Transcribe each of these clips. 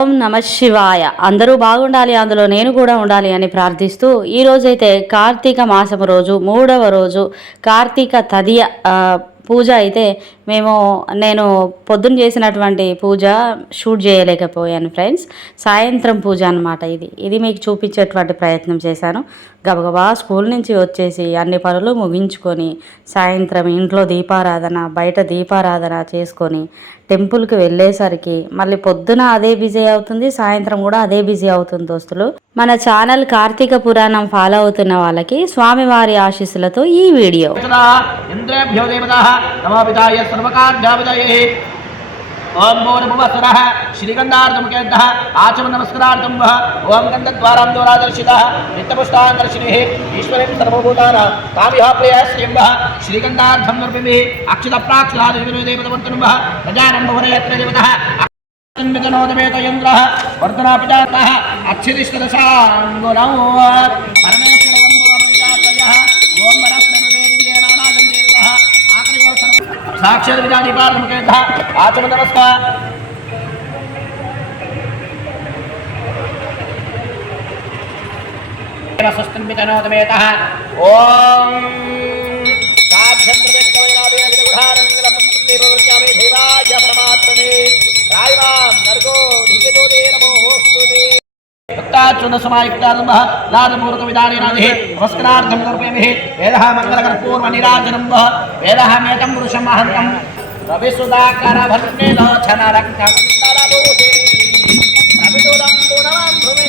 ఓం నమ శివాయ. అందరూ బాగుండాలి అందులో నేను కూడా ఉండాలి అని ప్రార్థిస్తూ ఈ రోజైతే కార్తీక మాసం రోజు మూడవ రోజు కార్తీక తదియ పూజ అయితే మేము నేను పొద్దున్న చేసినటువంటి పూజ షూట్ చేయలేకపోయాను ఫ్రెండ్స్. సాయంత్రం పూజ అనమాట ఇది. ఇది మీకు చూపించేటువంటి ప్రయత్నం చేశాను. గబగబా స్కూల్ నుంచి వచ్చేసి అన్ని పనులు ముగించుకొని సాయంత్రం ఇంట్లో దీపారాధన బయట దీపారాధన చేసుకొని టెంపుల్కి వెళ్ళేసరికి మళ్ళీ పొద్దున అదే బిజీ అవుతుంది సాయంత్రం కూడా అదే బిజీ అవుతుంది దోస్తులు. మన ఛానల్ కార్తీక పురాణం ఫాలో అవుతున్న వాళ్ళకి స్వామివారి ఆశీస్సులతో ఈ వీడియో. सर्वकार्यापदये ఓం భూర్భువస్వర శ్రీగంధార్థముఖేద్ద ఆచమ నమస్కారార్థం వహ ఓం గంధద్వారాం దోరాదర్శిత నిత్తపుష్టాంగర్షిణి ఈశ్వరం సర్వభూతాన కామిహ ప్రియశ్రియం వహ శ్రీగంధార్థం నృపిమి అక్షత ప్రాక్షులాదేవతవంతును వహ ప్రజానం భువనయత్ర దేవత జనోదమేత యంద్ర పరమే साक्षरविदानिपालमुखेभ्यः आचमनमस्कार स्वस्तिमितनोदमेतः ओम समायुक्तारंभ नादपूर्वक विदाने नादिः नमस्कारार्थं कर्पयामिः वेदः मङ्गलकर्पूर्वनिराजनं वः वेदः मेतं पुरुषं महन्तं रविसुधाकरभर्णिलोचनरक्तकन्दलभूषे रविदुलं गुणवन् भुवे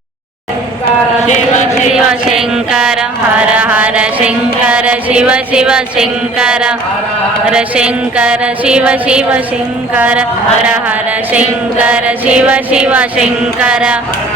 శివ శివ శంకర హర హర శంకర శివ శివ శంకర. హర శంకర శివ శివ శంకర. హర హర శంకర శివ శివ శంకర.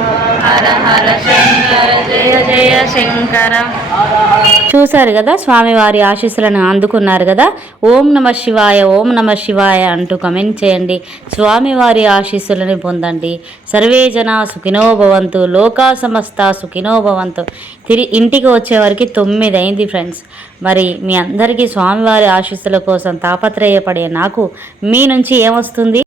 హర హర శంకర జయ జయ శంకర. చూశారు కదా స్వామివారి ఆశీస్సులను అందుకున్నారు కదా? ఓం నమ శివాయ ఓం నమ శివాయ అంటూ కమెంట్ చేయండి. స్వామివారి ఆశీస్సులను పొందండి. సర్వే జన సుఖినోభవంతు లోకా సమస్త సుఖినోభవంతు తిరిగి తిరి ఇంటికి వచ్చేవారికి తొమ్మిది అయింది ఫ్రెండ్స్ మరి మీ అందరికీ స్వామివారి ఆశీస్సుల కోసం తాపత్రయపడే నాకు మీ నుంచి ఏమొస్తుంది?